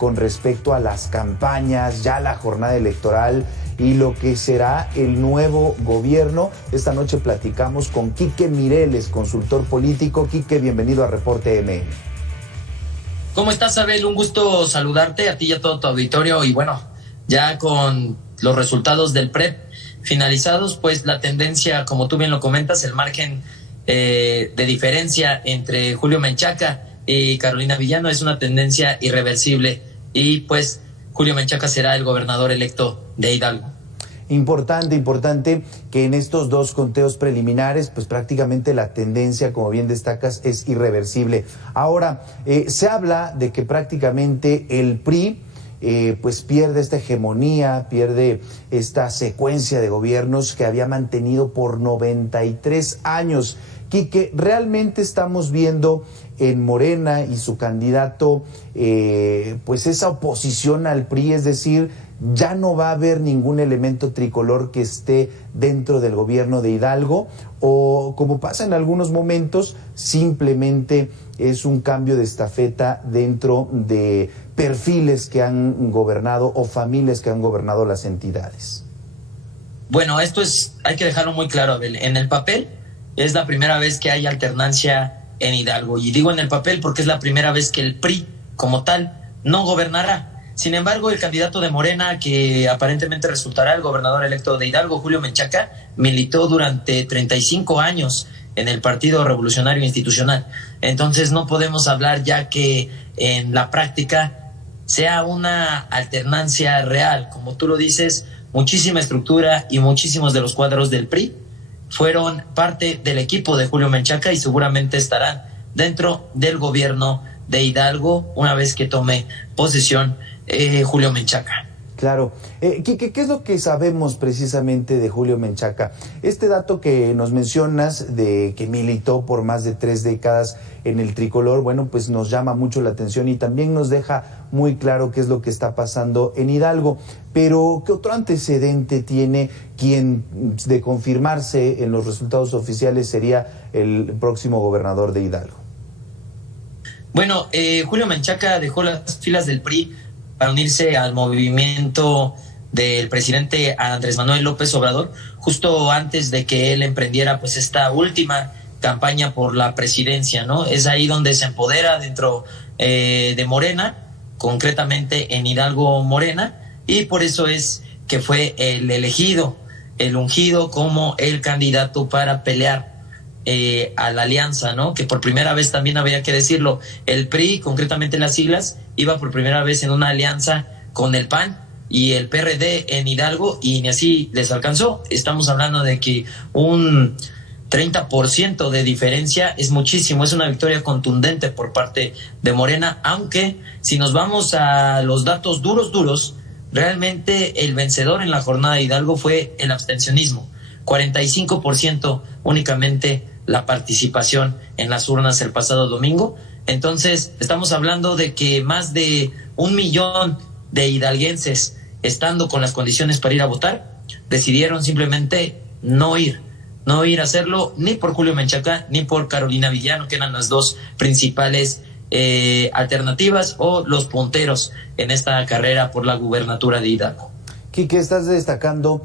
con respecto a las campañas, ya la jornada electoral y lo que será el nuevo gobierno. Esta noche platicamos con Quique Mireles, consultor político. Quique, bienvenido a Reporte MN. ¿Cómo estás, Abel? Un gusto saludarte a ti y a todo tu auditorio. Y bueno, ya con los resultados del PREP finalizados, pues la tendencia, como tú bien lo comentas, el margen de diferencia entre Julio Menchaca y Carolina Villano es una tendencia irreversible. Y pues Julio Menchaca será el gobernador electo de Hidalgo. Importante que en estos dos conteos preliminares, pues prácticamente la tendencia, como bien destacas, es irreversible. Ahora, se habla de que prácticamente el PRI pues pierde esta hegemonía, pierde esta secuencia de gobiernos que había mantenido por 93 años. Quique, ¿realmente estamos viendo en Morena y su candidato pues esa oposición al PRI? Es decir, ya no va a haber ningún elemento tricolor que esté dentro del gobierno de Hidalgo, o como pasa en algunos momentos, simplemente es un cambio de estafeta dentro de perfiles que han gobernado o familias que han gobernado las entidades. Bueno, hay que dejarlo muy claro, Abel. En el papel es la primera vez que hay alternancia en Hidalgo, y digo en el papel porque es la primera vez que el PRI como tal no gobernará. Sin embargo, el candidato de Morena, que aparentemente resultará el gobernador electo de Hidalgo, Julio Menchaca, militó durante 35 años en el Partido Revolucionario Institucional. Entonces no podemos hablar ya que en la práctica sea una alternancia real. Como tú lo dices, muchísima estructura y muchísimos de los cuadros del PRI fueron parte del equipo de Julio Menchaca y seguramente estarán dentro del gobierno de Hidalgo una vez que tome posesión Julio Menchaca. Claro. Quique, ¿qué es lo que sabemos precisamente de Julio Menchaca? Este dato que nos mencionas de que militó por más de 3 décadas en el tricolor, bueno, pues nos llama mucho la atención y también nos deja muy claro qué es lo que está pasando en Hidalgo. Pero, ¿qué otro antecedente tiene quien, de confirmarse en los resultados oficiales, sería el próximo gobernador de Hidalgo? Bueno, Julio Menchaca dejó las filas del PRI para unirse al movimiento del presidente Andrés Manuel López Obrador, justo antes de que él emprendiera pues esta última campaña por la presidencia, ¿no? Es ahí donde se empodera dentro de Morena, concretamente en Hidalgo Morena, y por eso es que fue el elegido, el ungido como el candidato para pelear a la alianza, ¿no? Que por primera vez, también habría que decirlo, el PRI, concretamente las siglas, iba por primera vez en una alianza con el PAN y el PRD en Hidalgo, y ni así les alcanzó. Estamos hablando de que un 30% de diferencia es muchísimo, es una victoria contundente por parte de Morena, aunque si nos vamos a los datos duros, realmente el vencedor en la jornada de Hidalgo fue el abstencionismo. 45% únicamente la participación en las urnas el pasado domingo. Entonces estamos hablando de que más de 1 millón de hidalguenses, estando con las condiciones para ir a votar, decidieron simplemente no ir a hacerlo, ni por Julio Menchaca ni por Carolina Villano, que eran las dos principales alternativas o los punteros en esta carrera por la gubernatura de Hidalgo. Quique, estás destacando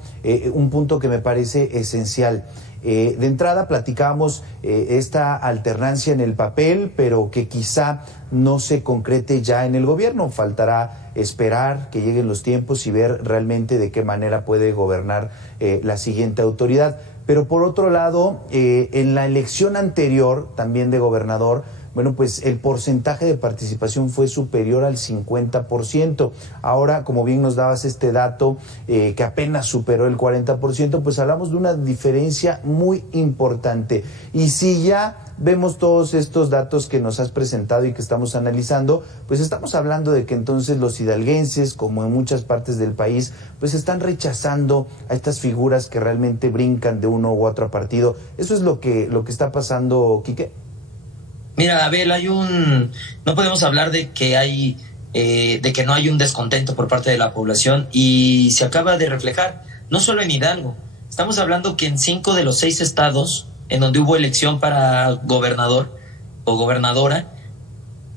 un punto que me parece esencial. De entrada platicamos esta alternancia en el papel, pero que quizá no se concrete ya en el gobierno. Faltará esperar que lleguen los tiempos y ver realmente de qué manera puede gobernar la siguiente autoridad. Pero por otro lado, en la elección anterior, también de gobernador, bueno, pues el porcentaje de participación fue superior al 50%. Ahora, como bien nos dabas este dato, que apenas superó el 40%, pues hablamos de una diferencia muy importante. Y si ya vemos todos estos datos que nos has presentado y que estamos analizando, pues estamos hablando de que entonces los hidalguenses, como en muchas partes del país, pues están rechazando a estas figuras que realmente brincan de uno u otro partido. ¿Eso es lo que está pasando, Quique? Mira, Abel, no podemos hablar de que no hay un descontento por parte de la población, y se acaba de reflejar, no solo en Hidalgo. Estamos hablando que en 5 de los 6 estados en donde hubo elección para gobernador o gobernadora,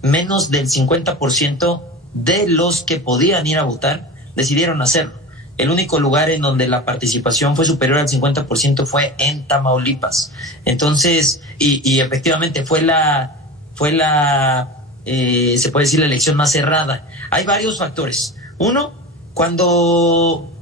menos del 50% de los que podían ir a votar decidieron hacerlo. El único lugar en donde la participación fue superior al 50% fue en Tamaulipas. Entonces, y efectivamente se puede decir, la elección más cerrada. Hay varios factores. Uno, cuando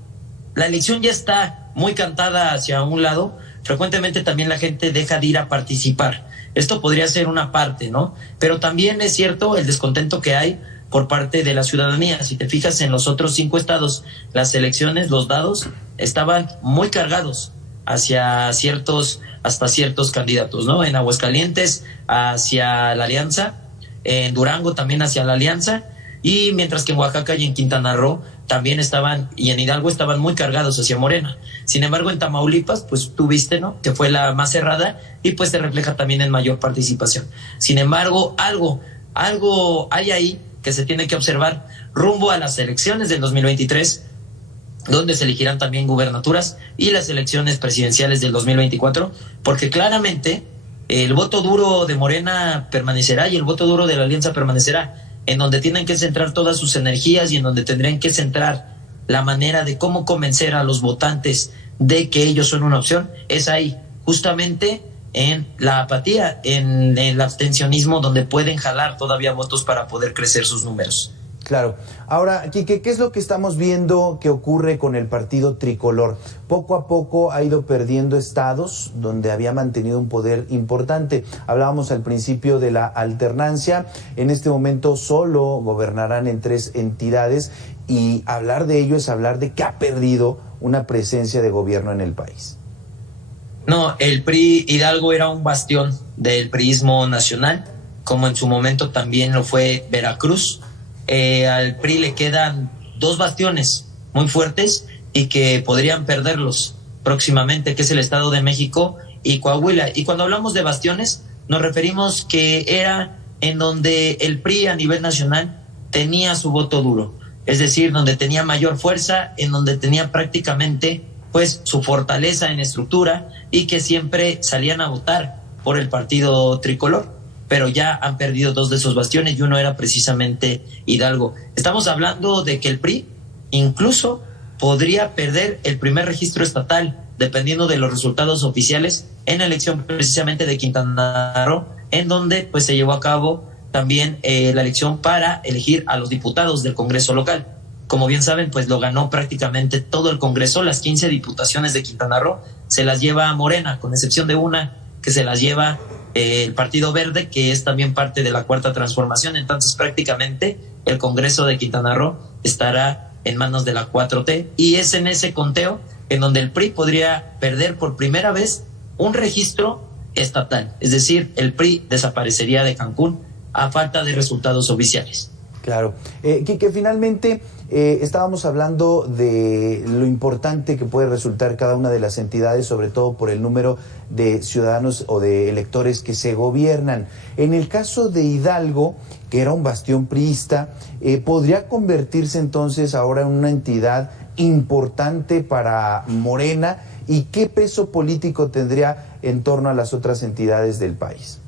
la elección ya está muy cantada hacia un lado, frecuentemente también la gente deja de ir a participar. Esto podría ser una parte, ¿no? Pero también es cierto el descontento que hay por parte de la ciudadanía. Si te fijas en los otros 5 estados, las elecciones, los dados estaban muy cargados hasta ciertos candidatos, ¿no? En Aguascalientes hacia la Alianza, en Durango también hacia la Alianza, y mientras que en Oaxaca y en Quintana Roo también estaban, y en Hidalgo estaban muy cargados hacia Morena. Sin embargo, en Tamaulipas, pues tú viste, ¿no?, que fue la más cerrada y pues se refleja también en mayor participación. Sin embargo, algo hay ahí que se tiene que observar rumbo a las elecciones del 2023, donde se elegirán también gubernaturas, y las elecciones presidenciales del 2024, porque claramente el voto duro de Morena permanecerá y el voto duro de la Alianza permanecerá, en donde tienen que centrar todas sus energías y en donde tendrían que centrar la manera de cómo convencer a los votantes de que ellos son una opción, es ahí, justamente en la apatía, en el abstencionismo, donde pueden jalar todavía votos para poder crecer sus números. Claro. Ahora, Quique, ¿qué es lo que estamos viendo que ocurre con el partido tricolor? Poco a poco ha ido perdiendo estados donde había mantenido un poder importante. Hablábamos al principio de la alternancia. En este momento solo gobernarán en 3 entidades y hablar de ello es hablar de que ha perdido una presencia de gobierno en el país. No, el PRI Hidalgo era un bastión del priismo nacional, como en su momento también lo fue Veracruz. Al PRI le quedan 2 bastiones muy fuertes y que podrían perderlos próximamente, que es el Estado de México y Coahuila. Y cuando hablamos de bastiones, nos referimos que era en donde el PRI a nivel nacional tenía su voto duro, es decir, donde tenía mayor fuerza, en donde tenía prácticamente pues su fortaleza en estructura y que siempre salían a votar por el partido tricolor. Pero ya han perdido 2 de esos bastiones y uno era precisamente Hidalgo. Estamos hablando de que el PRI incluso podría perder el primer registro estatal, dependiendo de los resultados oficiales, en la elección precisamente de Quintana Roo, en donde pues se llevó a cabo también la elección para elegir a los diputados del Congreso local. Como bien saben, pues lo ganó prácticamente todo el Congreso. Las 15 diputaciones de Quintana Roo se las lleva Morena, con excepción de una que se las lleva el Partido Verde, que es también parte de la Cuarta Transformación. Entonces prácticamente el Congreso de Quintana Roo estará en manos de la 4T, y es en ese conteo en donde el PRI podría perder por primera vez un registro estatal, es decir, el PRI desaparecería de Cancún a falta de resultados oficiales. Claro. Quique, finalmente estábamos hablando de lo importante que puede resultar cada una de las entidades, sobre todo por el número de ciudadanos o de electores que se gobiernan. En el caso de Hidalgo, que era un bastión priista, ¿podría convertirse entonces ahora en una entidad importante para Morena? ¿Y qué peso político tendría en torno a las otras entidades del país?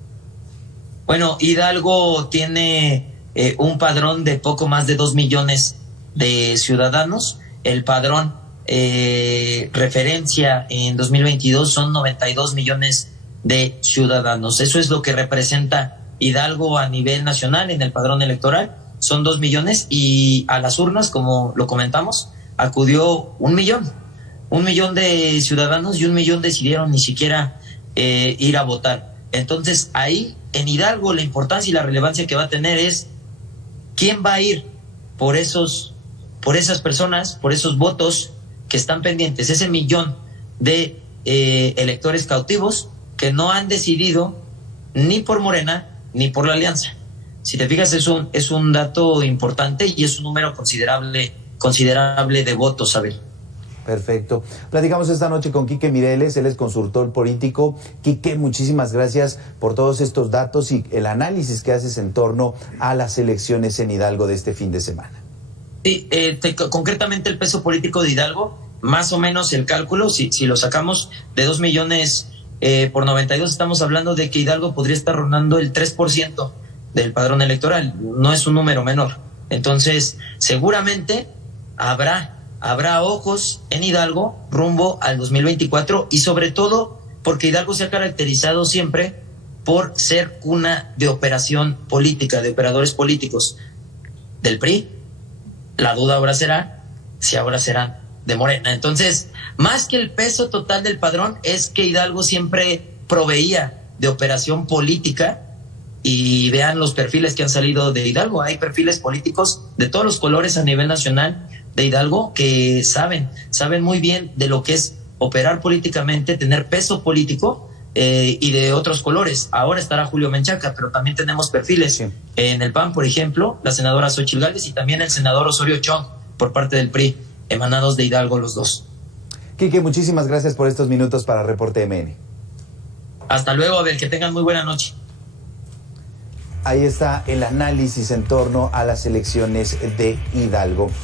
Bueno, Hidalgo tiene un padrón de poco más de 2 millones de ciudadanos. El padrón referencia en 2022 son 92 millones de ciudadanos. Eso es lo que representa Hidalgo a nivel nacional en el padrón electoral. Son 2 millones y a las urnas, como lo comentamos, acudió 1 millón. 1 millón de ciudadanos y 1 millón decidieron ni siquiera ir a votar. Entonces ahí en Hidalgo la importancia y la relevancia que va a tener es quién va a ir por esas personas, por esos votos que están pendientes, ese millón de electores cautivos que no han decidido ni por Morena ni por la Alianza. Si te fijas, es un dato importante y es un número considerable de votos, Abel. Perfecto. Platicamos esta noche con Quique Mireles, él es consultor político. Quique, muchísimas gracias por todos estos datos y el análisis que haces en torno a las elecciones en Hidalgo de este fin de semana. Sí, concretamente el peso político de Hidalgo, más o menos el cálculo, si lo sacamos de 2 millones por 92, estamos hablando de que Hidalgo podría estar rondando el 3% del padrón electoral. No es un número menor. Entonces, seguramente habrá ojos en Hidalgo rumbo al 2024 y sobre todo porque Hidalgo se ha caracterizado siempre por ser cuna de operación política, de operadores políticos del PRI. La duda ahora será si ahora serán de Morena. Entonces, más que el peso total del padrón, es que Hidalgo siempre proveía de operación política. Y vean los perfiles que han salido de Hidalgo. Hay perfiles políticos de todos los colores a nivel nacional de Hidalgo que saben muy bien de lo que es operar políticamente, tener peso político y de otros colores. Ahora estará Julio Menchaca, pero también tenemos perfiles en el PAN, por ejemplo, la senadora Xóchitl Gálvez y también el senador Osorio Chong por parte del PRI, emanados de Hidalgo los dos. Quique, muchísimas gracias por estos minutos para Reporte MN. Hasta luego, Abel, que tengan muy buena noche. Ahí está el análisis en torno a las elecciones de Hidalgo.